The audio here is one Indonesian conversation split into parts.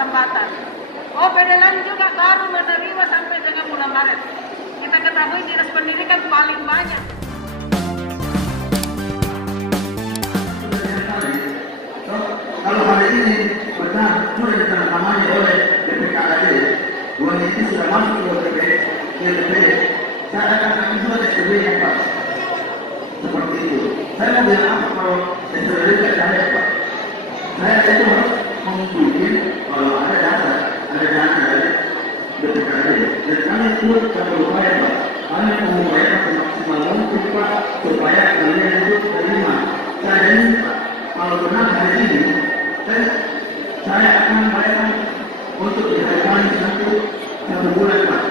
keterlambatan. OPD lain juga baru menerima sampai dengan bulan Maret. Kita ketahui dinas pendidikan paling banyak. Kalau hari ini benar sudah ditandatangani oleh BPKAD, bahwa ini sudah masuk ke DPD, saya akan kami sudah SPB yang Pak. Seperti itu. Saya mau bilang apa kalau SPB tidak saya Pak? Saya itu harus membuktikan kalau ada data dari BPKAD. Dan kami itu akan berupaya Pak. Kami mengupayakan semaksimal mungkin Pak, supaya kalian itu terima. Saya ini Pak, kalau benar hari ini, saya akan bayar untuk dihargai satu bulan Pak.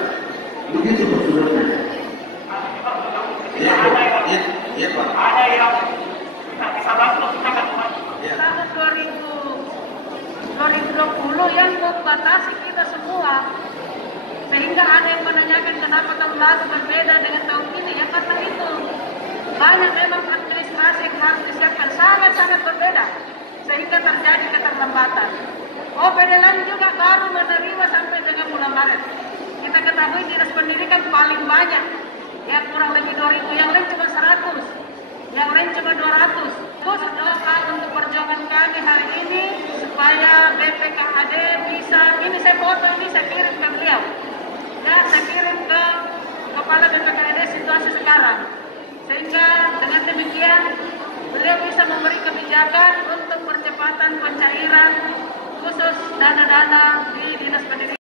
Begitu prosedurnya. Iya Pak. Ada yang bisa bantu kita kan tahun 2020 yang membatasi kita semua, sehingga ada yang menanyakan kenapa tahun lalu berbeda dengan tahun ini. Ya karena itu banyak memang administrasi yang harus disiapkan sangat-sangat berbeda, sehingga terjadi keterlambatan. OPD lain juga baru menerima sampai dengan bulan Maret. Kita ketahui dinas pendidikan paling banyak, ya kurang lebih 2.000, yang lain cuma 100, yang lain cuma 200. Khusus doa untuk perjuangan kami hari ini supaya BPKAD bisa, ini saya foto, ini saya kirim ke beliau, ya saya kirim ke Kepala BPKAD situasi sekarang, sehingga dengan demikian beliau bisa memberi kebijakan untuk percepatan pencairan khusus dana-dana di dinas pendidikan.